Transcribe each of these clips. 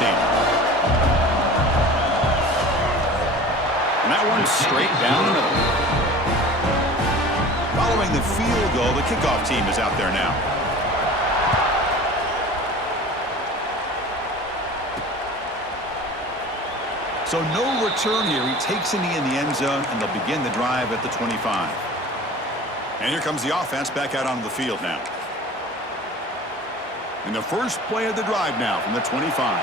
team. And that one's straight down the middle. Following the field goal, the kickoff team is out there now. So no return here. He takes in the end zone, and they'll begin the drive at the 25. And here comes the offense back out onto the field now. And the first play of the drive now from the 25.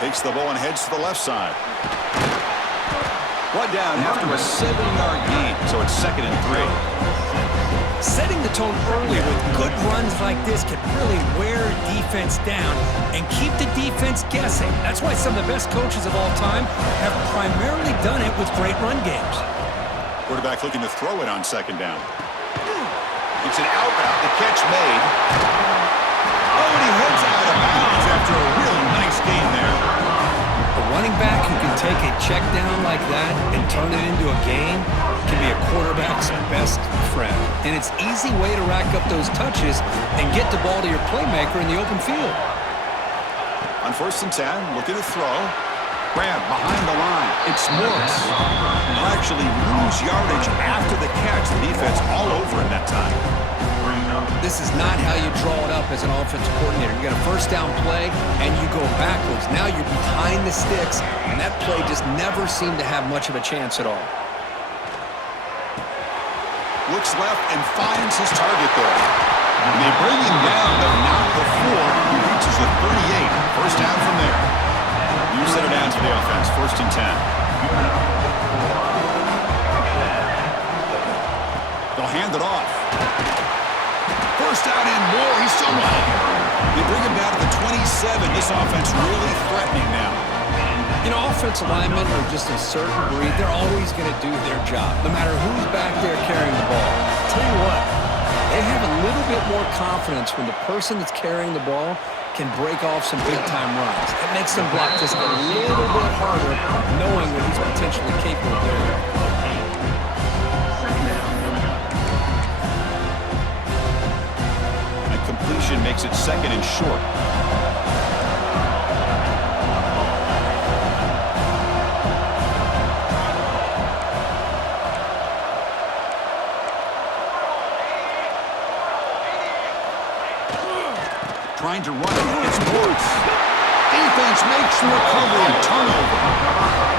Takes the ball and heads to the left side. Brought down after a 7-yard gain, so it's 2nd and 3. Setting the tone early with good runs like this can really wear defense down and keep the defense guessing. That's why some of the best coaches of all time have primarily done it with great run games. Quarterback looking to throw it on 2nd down. It's an out route, the catch made. Oh, and he heads out of bounds after a really nice gain there. A running back who can take a check down like that and turn it into a gain can be a quarterback's best friend. And it's an easy way to rack up those touches and get the ball to your playmaker in the open field. On 1st and 10, looking to throw. Grab behind the line. It's Morris. He'll actually lose yardage after the catch. The defense all over him that time. This is not how you draw it up as an offensive coordinator. You got a 1st down play, and you go backwards. Now you're behind the sticks, and that play just never seemed to have much of a chance at all. Looks left and finds his target there. And they bring him down, but not before he reaches the 38. First down from there. New set of downs for the offense. 1st and 10. They'll hand it off. First down and more. He's still running. They bring him down to the 27. This offense really threatening now. You know, offensive linemen are just a certain breed. They're always going to do their job, no matter who's back there carrying the ball. I'll tell you what, they have a little bit more confidence when the person that's carrying the ball can break off some big-time runs. It makes them block just a little bit harder, knowing what he's potentially capable of doing. That completion makes it 2nd and short. Trying to run it. It's Morris. Defense makes the recovery and turnover.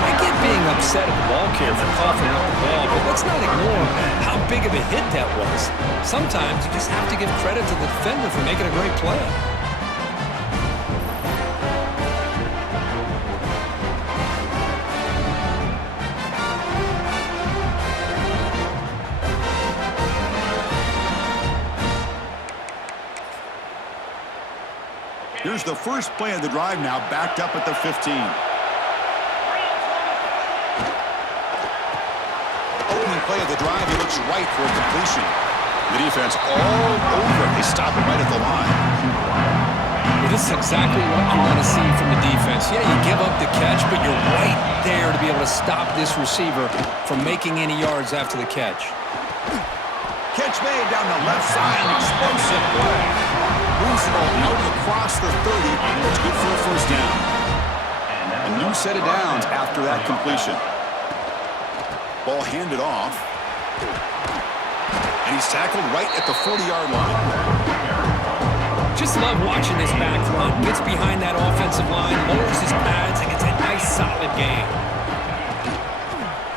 I get being upset at the ball carrier for coughing up the ball, but let's not ignore how big of a hit that was. Sometimes you just have to give credit to the defender for making a great play. Here's the first play of the drive now, backed up at the 15. Opening play of the drive, he looks right for a completion. The defense all over it. They stop it right at the line. Well, this is exactly what you want to see from the defense. Yeah, you give up the catch, but you're right there to be able to stop this receiver from making any yards after the catch. Catch made down the left side, an explosive play. Moves the ball out across the 30. It's good for a first down. A new set of downs after that completion. Ball handed off. And he's tackled right at the 40-yard line. Just love watching this back run. Gets behind that offensive line, lowers his pads, and gets a nice solid gain.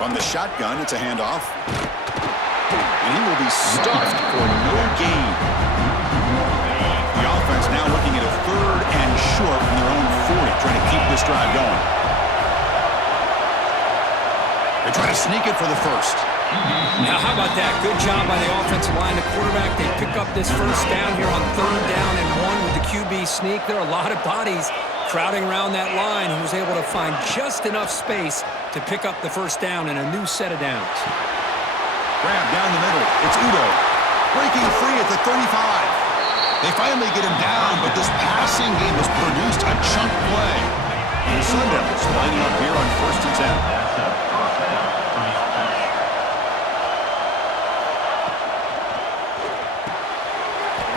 From the shotgun, it's a handoff. And he will be stuffed for no gain. The offense now looking at a 3rd and short from their own 40, trying to keep this drive going. They try to sneak it for the first. Now, how about that? Good job by the offensive line. The quarterback, they pick up this first down here on 3rd down and 1 with the QB sneak. There are a lot of bodies crowding around that line. He was able to find just enough space to pick up the first down and a new set of downs. Grab down the middle. It's Udo. Breaking free at the 35. They finally get him down, but this passing game has produced a chunk play. The Sun Devils lining up here on 1st and 10.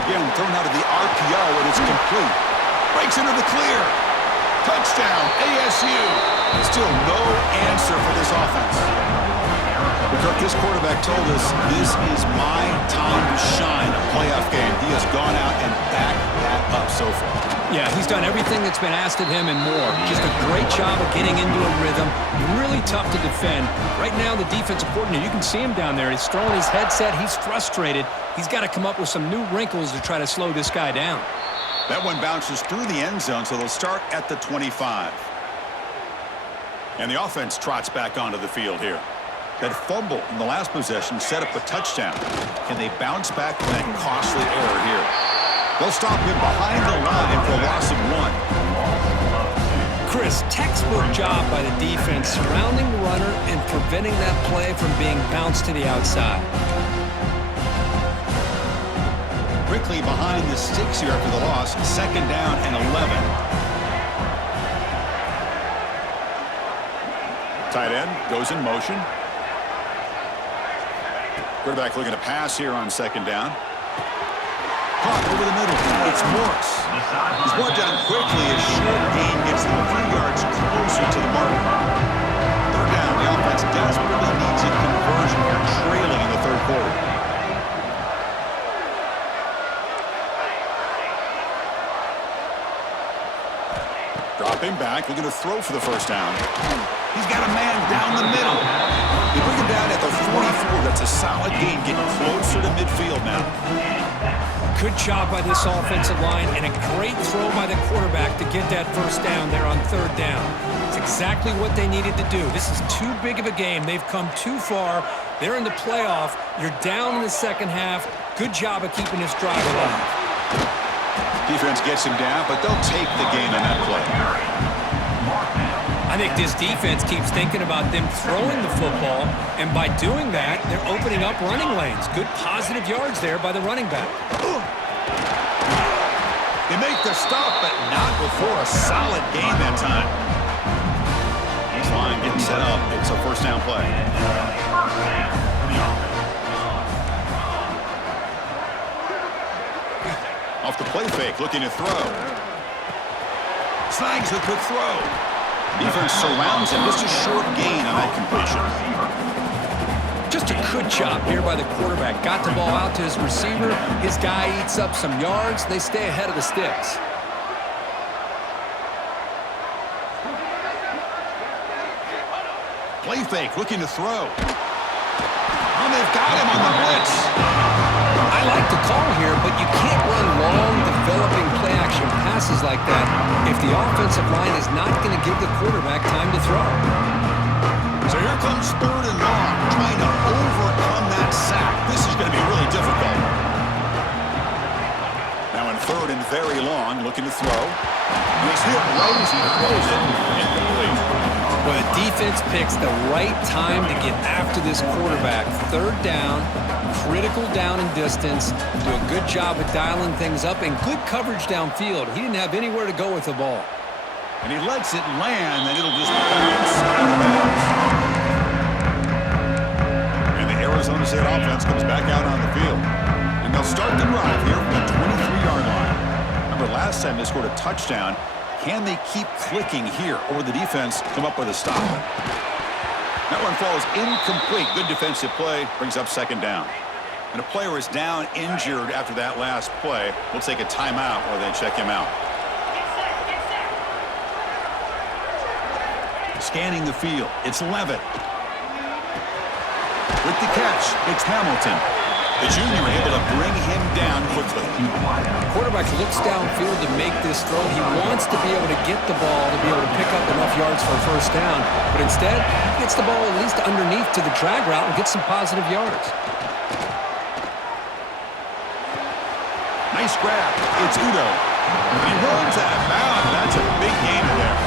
Again, thrown out of the RPO, and it's complete. Breaks into the clear. Touchdown, ASU. Still no answer for this offense. Kirk, this quarterback told us this is my time to shine, a playoff game. He has gone out and backed that up so far. Yeah, he's done everything that's been asked of him and more. Just a great job of getting into a rhythm. Really tough to defend. Right now, the defensive coordinator, you can see him down there. He's throwing his headset. He's frustrated. He's got to come up with some new wrinkles to try to slow this guy down. That one bounces through the end zone, so they'll start at the 25. And the offense trots back onto the field here. That fumble in the last possession set up a touchdown. Can they bounce back from that costly error here? They'll stop him behind the line for a loss of 1. Chris, textbook job by the defense surrounding the runner and preventing that play from being bounced to the outside. Quickly behind the sticks here after the loss. 2nd down and 11. Tight end goes in motion. Quarterback looking to pass here on 2nd down. Caught over the middle. It's Morris. He's brought down quickly as short gain gets them a few yards closer to the mark. 3rd down. The offense desperately needs a conversion here, trailing in the 3rd quarter. Dropping back, looking to throw for the 1st down. He's got a man down the middle. They bring him down at the 44. That's a solid gain, getting closer to midfield now. Good job by this offensive line and a great throw by the quarterback to get that 1st down there on 3rd down. It's exactly what they needed to do. This is too big of a game. They've come too far. They're in the playoff. You're down in the 2nd half. Good job of keeping this drive alive. Defense gets him down, but they'll take the gain on that play. I think this defense keeps thinking about them throwing the football, and by doing that, they're opening up running lanes. Good positive yards there by the running back. They make the stop, but not before a solid gain that time. This line getting set up. It's a 1st down play. Off the play fake, looking to throw. Snags the quick throw. Defense surrounds him. Just a short gain on that completion. Just a good job here by the quarterback. Got the ball out to his receiver. His guy eats up some yards. They stay ahead of the sticks. Play fake, looking to throw. Oh, they've got him on the blitz. I like the call here, but you can't run long, developing play-action passes like that if the offensive line is not going to give the quarterback time to throw. So here comes 3rd and long, trying to overcome that sack. This is going to be really difficult. Now in 3rd and very long, looking to throw. He's hit right as he throws it. Incomplete. Well, the defense picks the right time to get after this quarterback. 3rd down, critical down and distance. Do a good job of dialing things up and good coverage downfield. He didn't have anywhere to go with the ball. And he lets it land, and it'll just bounce out of bounds. And the Arizona State offense comes back out on the field. And they'll start the drive here from the 23-yard line. Remember, last time they scored a touchdown. Can they keep clicking here, or will the defense come up with a stop? That one falls incomplete. Good defensive play, brings up 2nd down. And a player is down injured after that last play. We'll take a timeout while they check him out. Scanning the field, it's Levitt. With the catch, it's Hamilton. The junior able to bring him down quickly. Quarterback looks downfield to make this throw. He wants to be able to get the ball to be able to pick up enough yards for a 1st down. But instead, he gets the ball at least underneath to the drag route and gets some positive yards. Nice grab. It's Udo. And he runs out of bounds. That's a big gain there.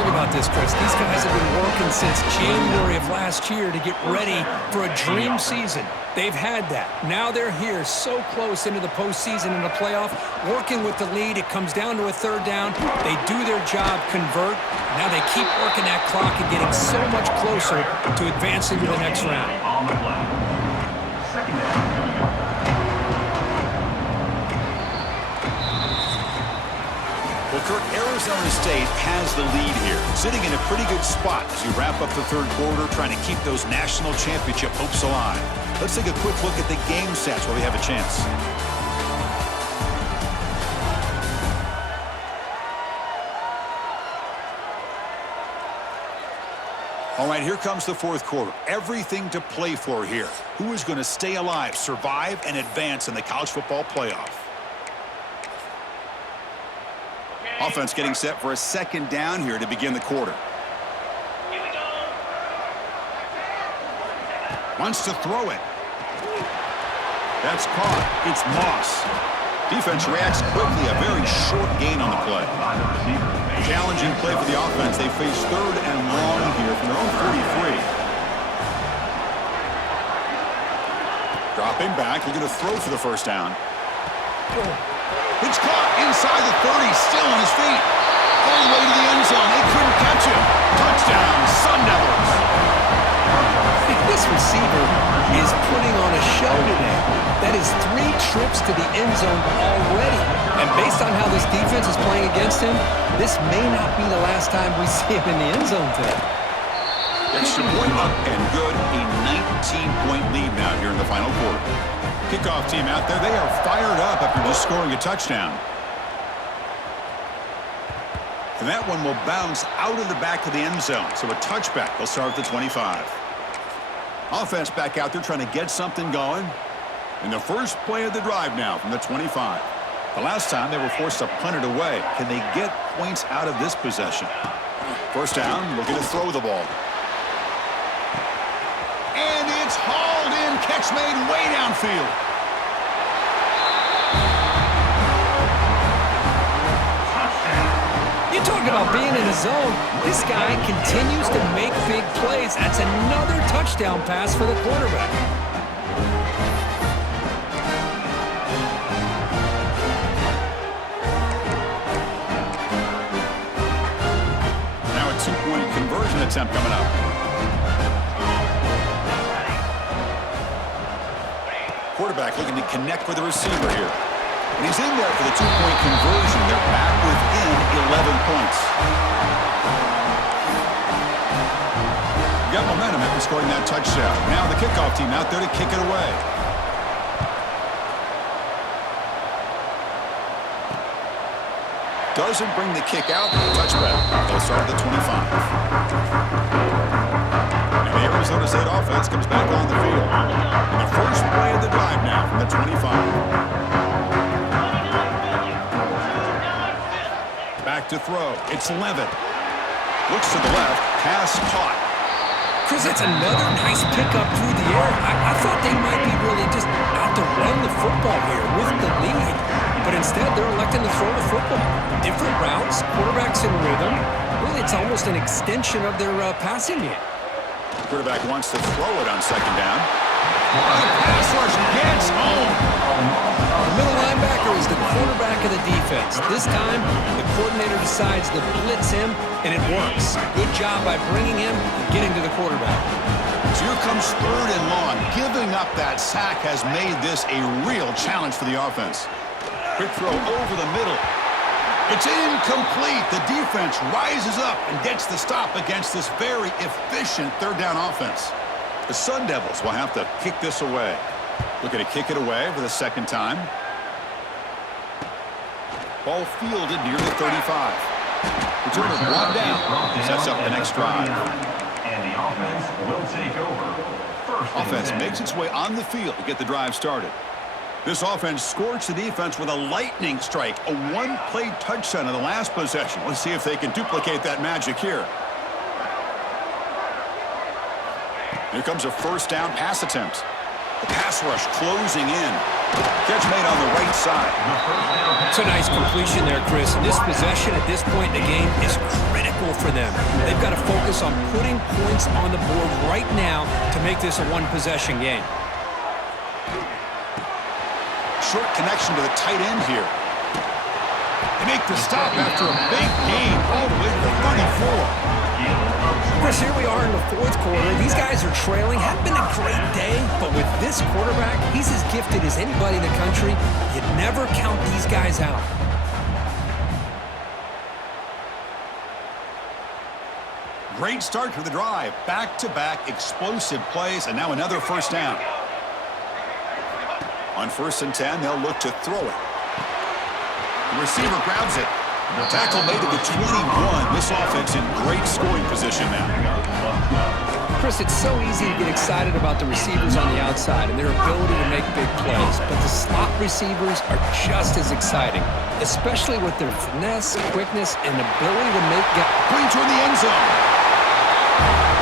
Think about this, Chris. These guys have been working since January of last year to get ready for a dream season. They've had that. Now they're here so close into the postseason and the playoff, working with the lead. It comes down to a 3rd down. They do their job, convert. Now they keep working that clock and getting so much closer to advancing to the next round. Kirk, Arizona State has the lead here, sitting in a pretty good spot as you wrap up the third quarter, trying to keep those national championship hopes alive. Let's take a quick look at the game stats where we have a chance. All right, here comes the fourth quarter. Everything to play for here. Who is going to stay alive, survive, and advance in the college football playoff? Offense getting set for a second down here to begin the quarter. Here we go. Wants to throw it. That's caught. It's Moss. Defense reacts quickly. A very short gain on the play. Challenging play for the offense. They face third and long here from their own 43. Dropping back. Looking to throw for the first down. It's caught inside the 30. Still on his feet. All the way to the end zone. They couldn't catch him. Touchdown, Sun Devils. This receiver is putting on a show today. That is 3 trips to the end zone already. And based on how this defense is playing against him, this may not be the last time we see him in the end zone today. Extra point up and good. A 19-point lead now here in the final quarter. Kickoff team out there. They are fired up after just scoring a touchdown. And that one will bounce out of the back of the end zone. So a touchback. They'll start at the 25. Offense back out there trying to get something going. And the first play of the drive now from the 25. The last time they were forced to punt it away. Can they get points out of this possession? First down, looking to throw the ball. And it's hauled in. Catch made way downfield. You talk about being in a zone. This guy continues to make big plays. That's another touchdown pass for the quarterback. Now a 2-point conversion attempt coming up. Quarterback looking to connect with the receiver here. And he's in there for the 2-point conversion. They're back within 11 points. Got momentum after scoring that touchdown. Now the kickoff team out there to kick it away. Doesn't bring the kick out. Touchback. They'll start at the 25. And the Arizona State offense comes back on the field. And the first play of the drive now from the 25. Back to throw. It's Levitt. Looks to the left. Pass caught. Chris, that's another nice pickup through the air. I thought they might be really just out to run the football here with the lead. But instead, they're electing to throw the football. Different routes, quarterbacks in rhythm. Really, it's almost an extension of their passing game. Quarterback wants to throw it on second down. Pass rush gets home. The middle linebacker is the quarterback of the defense. This time, the coordinator decides to blitz him, and it works. Good job by bringing him and getting to the quarterback. So here comes third and long. Giving up that sack has made this a real challenge for the offense. Quick throw over the middle. It's incomplete. The defense rises up and gets the stop against this very efficient third down offense. The Sun Devils will have to kick this away. Looking to kick it away for the second time. Ball fielded near the 35. Return of one down. Sets up the next drive. And the offense will take over. Offense makes its way on the field to get the drive started. This offense scorched the defense with a lightning strike. A one-play touchdown in the last possession. Let's see if they can duplicate that magic here. Here comes a first down pass attempt. The pass rush closing in. Catch made on the right side. It's a nice completion there, Chris. And this possession at this point in the game is critical for them. They've got to focus on putting points on the board right now to make this a one-possession game. Short connection to the tight end here. They make the stop after a big gain all the way to the 34. Chris, here we are in the fourth quarter. These guys are trailing. Had been a great day, but with this quarterback, he's as gifted as anybody in the country. You never count these guys out. Great start to the drive. Back-to-back explosive plays, and now another first down. On 1st and 10, they'll look to throw it. The receiver grabs it. Tackle made at the 21. This offense in great scoring position now. Chris, it's so easy to get excited about the receivers on the outside and their ability to make big plays, but the slot receivers are just as exciting, especially with their finesse, quickness, and ability to make Putting toward the end zone.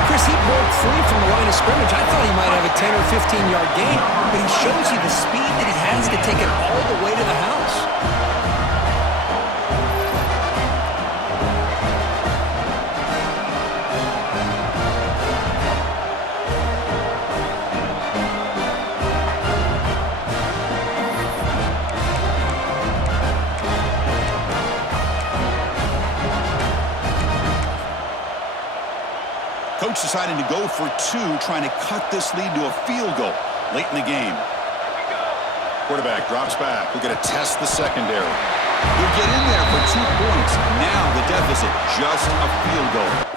Chris, he broke free from the line of scrimmage. I thought he might have a 10 or 15-yard gain, but he shows you the speed that he has to take it all the way to the house. Coach deciding to go for 2, trying to cut this lead to a field goal late in the game. Quarterback drops back. We're going to test the secondary. He'll get in there for 2 points. Now the deficit, just a field goal.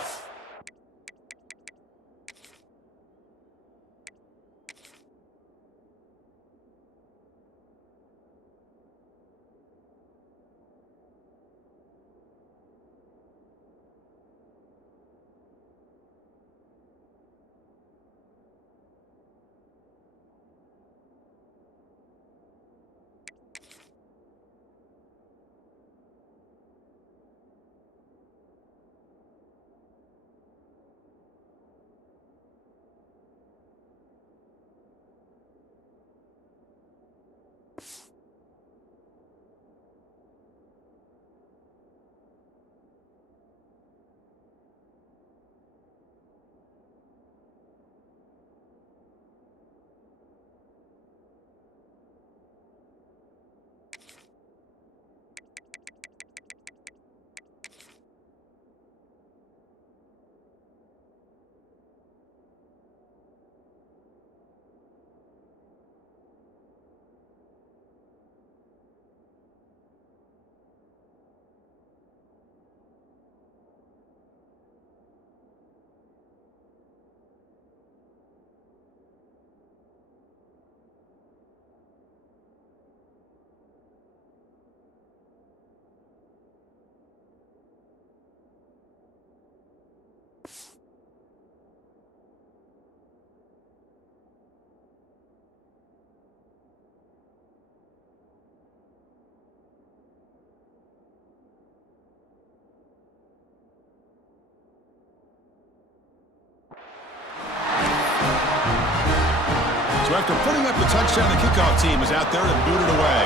So after putting up the touchdown, the kickoff team is out there to boot it away.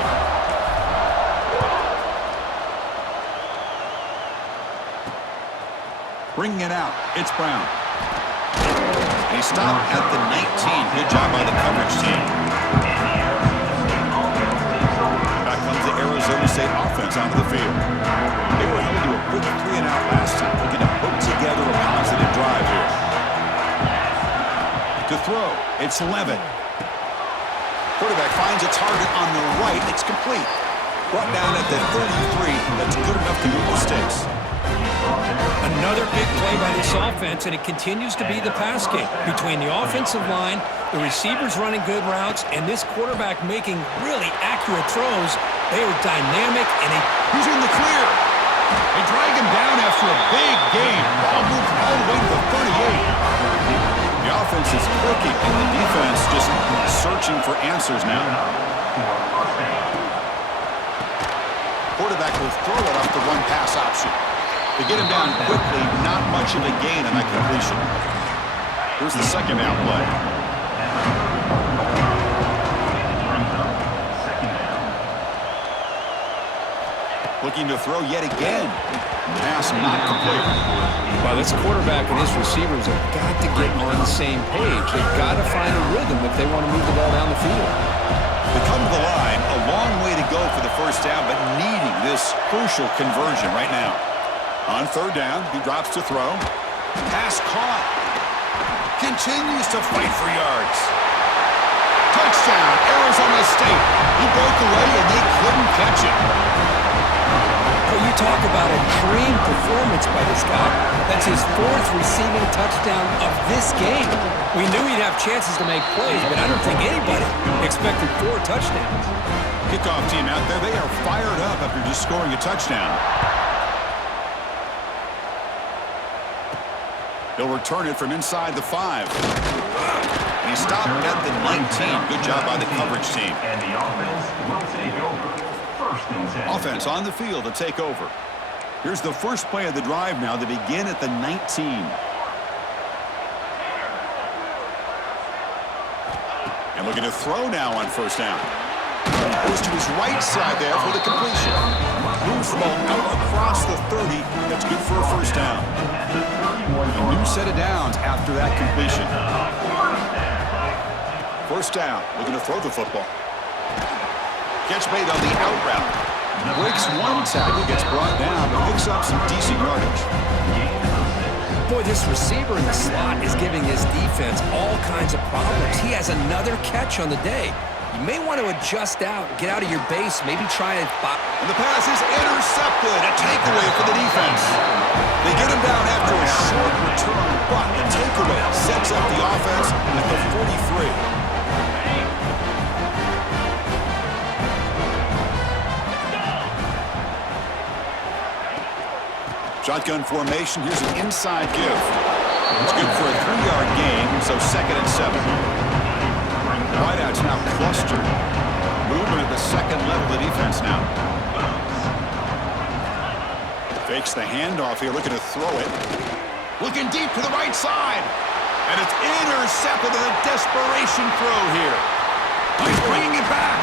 Bringing it out, it's Brown. And he stopped at the 19. Good job by the coverage team. Back comes the Arizona State offense onto the field. They were held to a quick 3-and-out last time, looking to put together a positive drive here. To throw, it's Levin. Quarterback finds a target on the right. It's complete. Brought down at the 33. That's good enough to move the sticks. Another big play by this offense, and it continues to be the pass game. Between the offensive line, the receivers running good routes, and this quarterback making really accurate throws, they are dynamic, and He's in the clear. They drag him down after a big game. Ball moved all the way to the 38. The offense is clicking, and the defense just searching for answers now. Quarterback will throw it off the one-pass option. They get him down quickly, not much of a gain on that completion. Here's the second down play. Looking to throw yet again. Pass not complete. well, this quarterback and his receivers have got to get on the same page. They've got to find a rhythm if they want to move the ball down the field. They come to the line, a long way to go for the first down, but needing this crucial conversion right now. On 3rd down, he drops to throw. Pass caught. Continues to fight for yards. Touchdown, Arizona State. He broke away and they couldn't catch him. Well, you talk about a dream performance by this guy. That's his 4th receiving touchdown of this game. We knew he'd have chances to make plays, but I don't think anybody expected 4 touchdowns. Kickoff team out there, they are fired up after just scoring a touchdown. He'll return it from inside the 5. And he stopped at the 19. Good job by the coverage team. And the offense will take over. 1st and 10. Offense on the field to take over. Here's the first play of the drive now to begin at the 19. And looking to throw now on 1st down. Goes to his right side there for the completion. Moves the ball out across the 30. That's good for a 1st down. A new set of downs after that completion. 1st down. Looking to throw the football. Catch made on the out route. Breaks one tackle, gets brought down, but picks up some decent yardage. Boy, this receiver in the slot is giving his defense all kinds of problems. He has another catch on the day. You may want to adjust out, get out of your base, maybe try it. And the pass is intercepted. A takeaway for the defense. They get him down after a short return, but the takeaway sets up the offense at the 43. Shotgun formation. Here's an inside give. It's good for a 3-yard gain, so 2nd and 7. Wideouts now clustered. Movement at the 2nd level of the defense now. Fakes the handoff here, looking to throw it. Looking deep to the right side. And it's intercepted in a desperation throw here. He's bringing it back.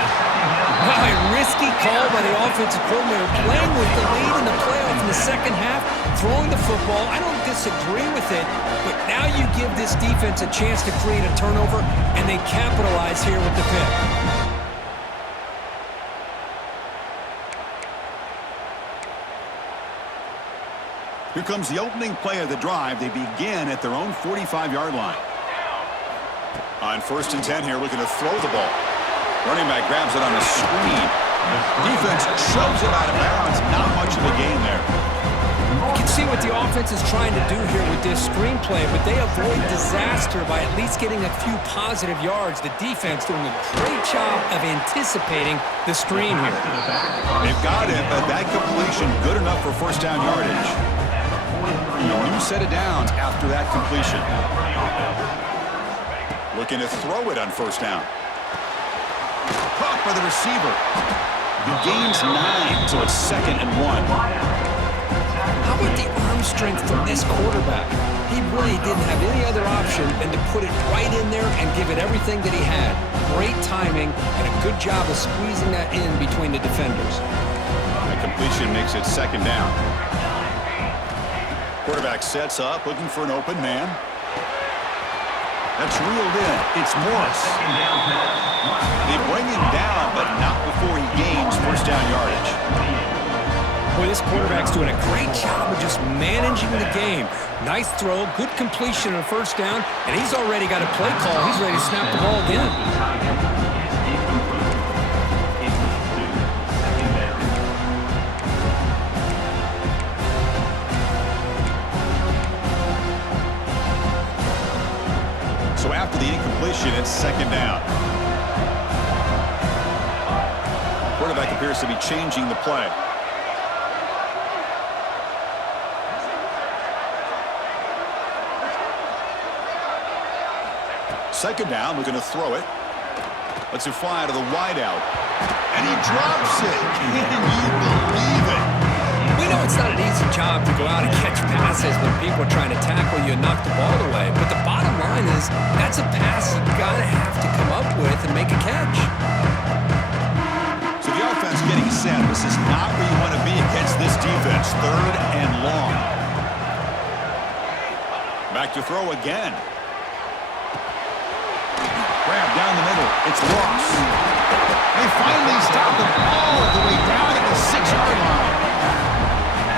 A risky call by the offensive coordinator, playing with the lead in the playoff in the 2nd half, throwing the football. I don't disagree with it, but now you give this defense a chance to create a turnover, and they capitalize here with the pick. Here comes the opening play of the drive. They begin at their own 45-yard line. On 1st and 10 here, looking to throw the ball. Running back grabs it on a screen. Defense shoves him out of bounds. Not much of a gain there. You can see what the offense is trying to do here with this screenplay, but they avoid disaster by at least getting a few positive yards. The defense doing a great job of anticipating the screen here. They've got him, but that completion good enough for 1st down yardage. A new set of downs after that completion. Looking to throw it on 1st down. Caught by the receiver. He gains 9, so it's 2nd and 1. How about the arm strength from this quarterback? He really didn't have any other option than to put it right in there and give it everything that he had. Great timing and a good job of squeezing that in between the defenders. That completion makes it 2nd down. Quarterback sets up, looking for an open man. That's reeled in. It's Morris. They bring him down, but not before he gains 1st down yardage. Boy, this quarterback's doing a great job of just managing the game. Nice throw, good completion on 1st down, and he's already got a play call. He's ready to snap the ball again. So after the incompletion, it's 2nd down. Quarterback appears to be changing the play. Second down, looking to throw it. Lets it fly out of the wideout. And he drops it. Can you believe it? We know it's not an easy job to go out and catch passes when people are trying to tackle you and knock the ball away. But the bottom line is that's a pass you gotta have to come up with and make a catch. So the offense getting set. This is not where you want to be against this defense. 3rd and long. Back to throw again. Grab down the middle. It's lost. They finally stop him all the way down at the 6-yard line.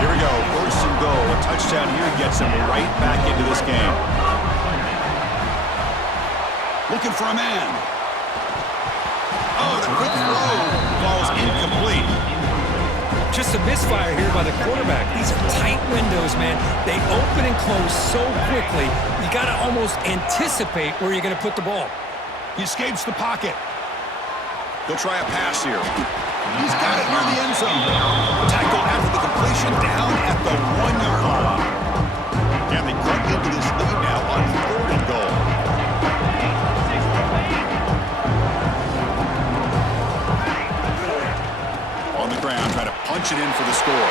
Here we go. 1st and goal. A touchdown here gets him right back into this game. Looking for a man. Oh, the quick throw falls incomplete. Just just a misfire here by the quarterback. These are tight windows, man. They open and close so quickly, you got to almost anticipate where you're going to put the ball. He escapes the pocket. He'll try a pass here. He's got it near the end zone. Tackle after the completion down at the 1-yard line. And they cut into this lead now on 3rd and goal. On the ground, trying to punch it in for the score.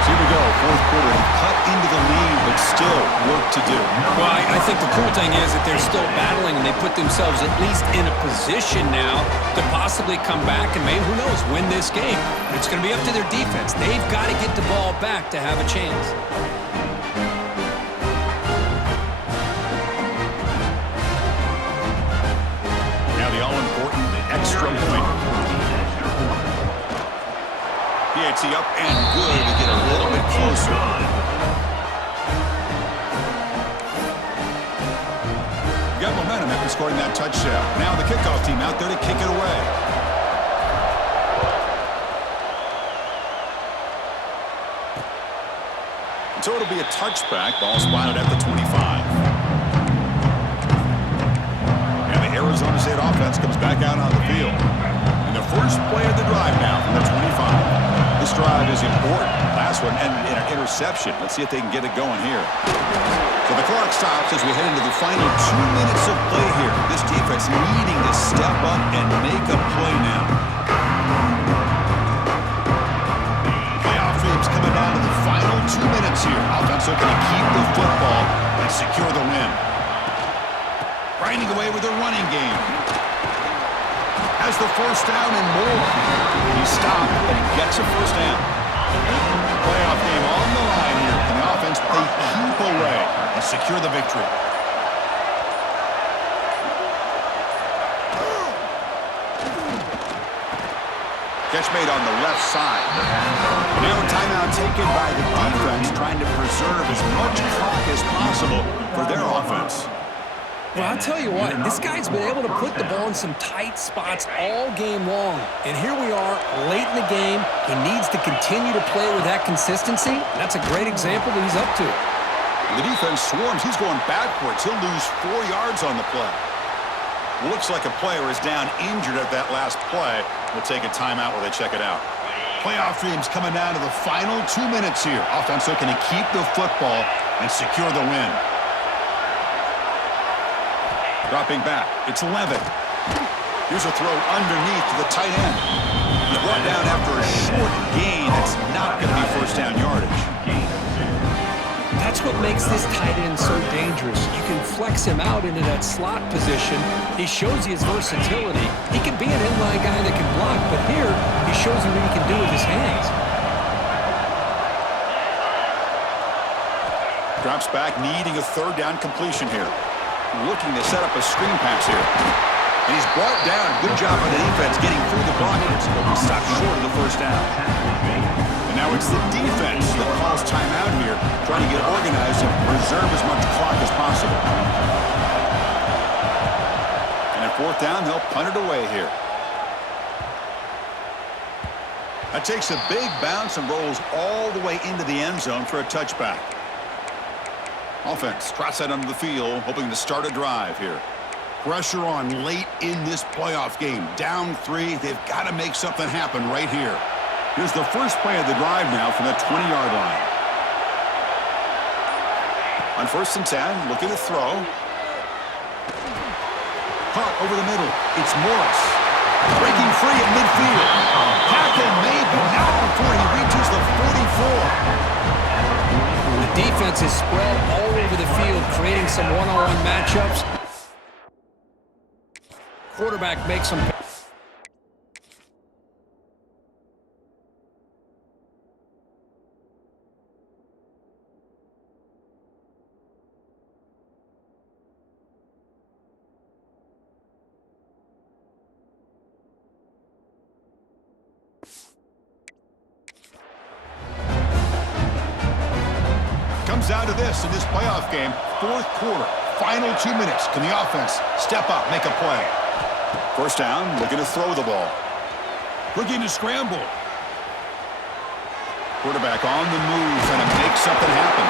So here we go, 4th quarter. Cut into the lead, but still work to do. Well, I think the cool thing is that they're still battling, and they put themselves at least in a position now to possibly come back and maybe, who knows, win this game. But it's going to be up to their defense. They've got to get the ball back to have a chance. Now the all-important extra point. PAT up and good to get a little bit closer. Got momentum after scoring that touchdown. Now the kickoff team out there to kick it away. So it'll be a touchback. Ball spotted at the 25. And the Arizona State offense comes back out on the field. And the first play of the drive now from the 25. This drive is important. Last one and an interception. Let's see if they can get it going here. So the clock stops as we head into the final 2 minutes of play here. This defense needing to step up and make a play now. Playoff dreams coming down to the final 2 minutes here. Offense looking to keep the football and secure the win. Grinding away with their running game. Has the first down and more. He stopped, but he gets a first down. Playoff game on the line here. And the offense, they keep away and secure the victory. Catch made on the left side. Now a timeout taken by the defense, trying to preserve as much clock as possible for their offense. Well, I'll tell you what, this guy's been able to put the ball in some tight spots all game long. And here we are, late in the game. He needs to continue to play with that consistency. That's a great example that he's up to. The defense swarms. He's going backwards. He'll lose 4 yards on the play. Looks like a player is down injured at that last play. We'll take a timeout while they check it out. Playoff dreams coming down to the final 2 minutes here. Offense looking to keep the football and secure the win. Dropping back. It's 11. Here's a throw underneath to the tight end. He's brought down after a short gain. It's not going to be first down yardage. That's what makes this tight end so dangerous. You can flex him out into that slot position. He shows you his versatility. He can be an inline guy that can block, but here he shows you what he can do with his hands. Drops back, needing a third down completion here. Looking to set up a screen pass here. And he's brought down. Good job on the defense getting through the blockers. But we stopped short of the first down. And now it's the defense that calls timeout here, trying to get organized and preserve as much clock as possible. And at 4th down, they'll punt it away here. That takes a big bounce and rolls all the way into the end zone for a touchback. Offense trots that under the field, hoping to start a drive here. Pressure on late in this playoff game. Down 3. They've got to make something happen right here. Here's the first play of the drive now from the 20-yard line. On 1st and 10, looking to throw. Caught over the middle. It's Morris. Breaking free at midfield. Tackle made, but not before he reaches the 44. The defense is spread all over the field, creating some one-on-one matchups. Quarterback makes them. Comes down to this in this playoff game. 4th quarter, final 2 minutes. Can the offense step up, make a play? First down, looking to throw the ball. Looking to scramble. Quarterback on the move, trying to make something happen.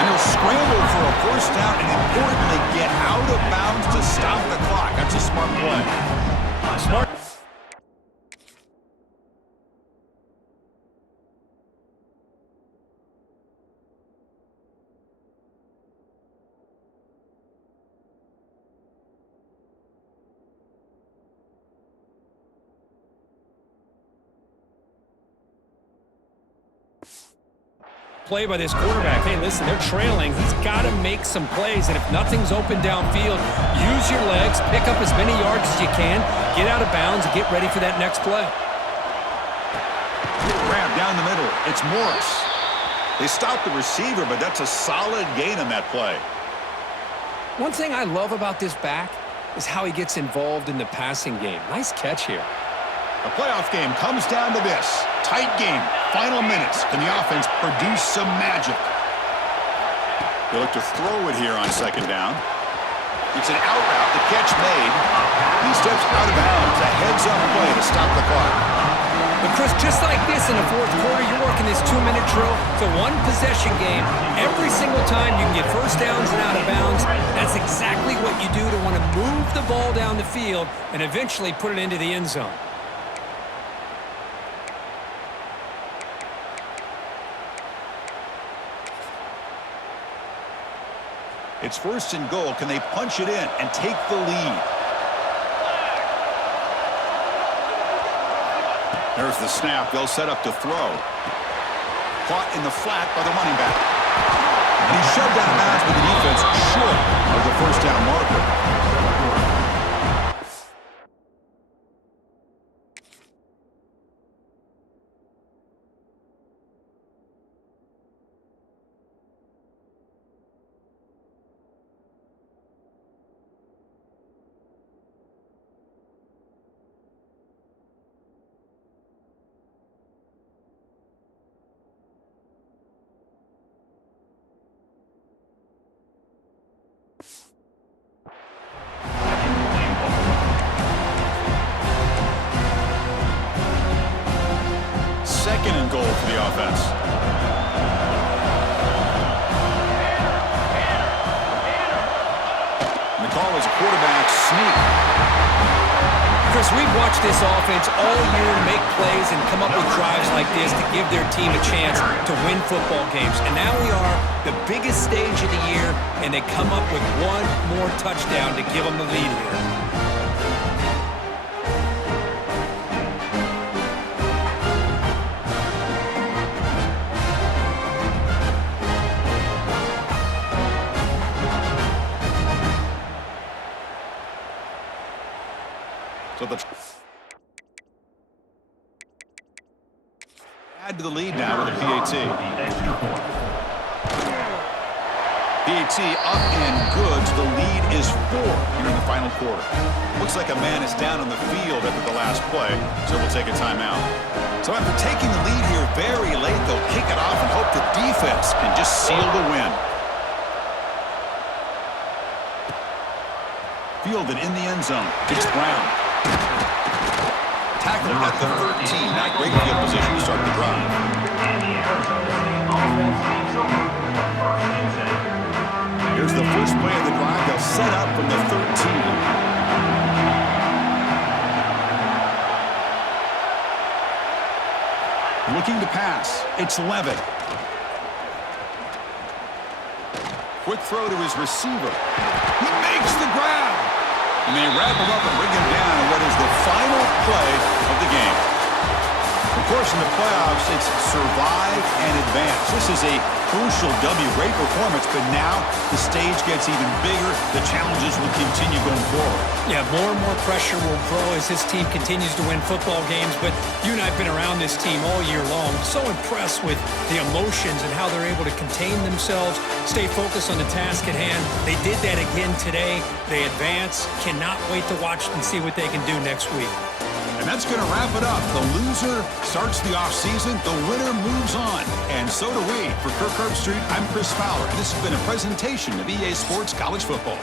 And he'll scramble for a first down and importantly get out of bounds to stop the clock. That's a smart play. Smart. Play by this quarterback. Hey, listen, they're trailing. He's got to make some plays, and if nothing's open downfield, use your legs, pick up as many yards as you can, get out of bounds, and get ready for that next play. Grab down the middle. It's Morris. They stopped the receiver, but that's a solid gain on that play. One thing I love about this back is how he gets involved in the passing game. Nice catch here. A playoff game comes down to this. Tight game. Final minutes. Can the offense produce some magic? They look to throw it here on second down. It's an out route. The catch made. He steps out of bounds. A heads-up play to stop the clock. But, Chris, just like this in the fourth quarter, you're working this 2-minute drill. It's a one-possession game. Every single time you can get first downs and out of bounds, that's exactly what you do to want to move the ball down the field and eventually put it into the end zone. It's first and goal. Can they punch it in and take the lead? There's the snap. They'll set up to throw. Caught in the flat by the running back. And he's shoved out of bounds with the defense short of the first down marker. Second and goal for the offense. And the call is a quarterback sneak. Chris, we've watched this offense all year make plays and come up with drives like this to give their team a chance to win football games. And now we are the biggest stage of the year, and they come up with one more touchdown to give them the lead here. So add to the lead now with a PAT. PAT up and good. So the lead is 4 here in the final quarter. Looks like a man is down on the field after the last play, so we'll take a timeout. So after taking the lead here very late, they'll kick it off and hope the defense can just seal the win. Fielded in the end zone. It's Brown. Tackled at the 13. Not great field position to start the drive. Here's the first play of the drive. They'll set up from the 13. Looking to pass. It's Levitt. Quick throw to his receiver. He makes the grab. And they wrap him up and bring him down in what is the final play of the game. Of course, in the playoffs, it's survive and advance. This is a crucial W. Great performance, but now the stage gets even bigger. The challenges will continue going forward. Yeah, more and more pressure will grow as this team continues to win football games, but you and I have been around this team all year long. So impressed with the emotions and how they're able to contain themselves, stay focused on the task at hand. They did that again today. They advance. Cannot wait to watch and see what they can do next week. And that's going to wrap it up. The loser starts the offseason. The winner moves on. And so do we. For Kirk Herbstreit, I'm Chris Fowler. And this has been a presentation of EA Sports College Football.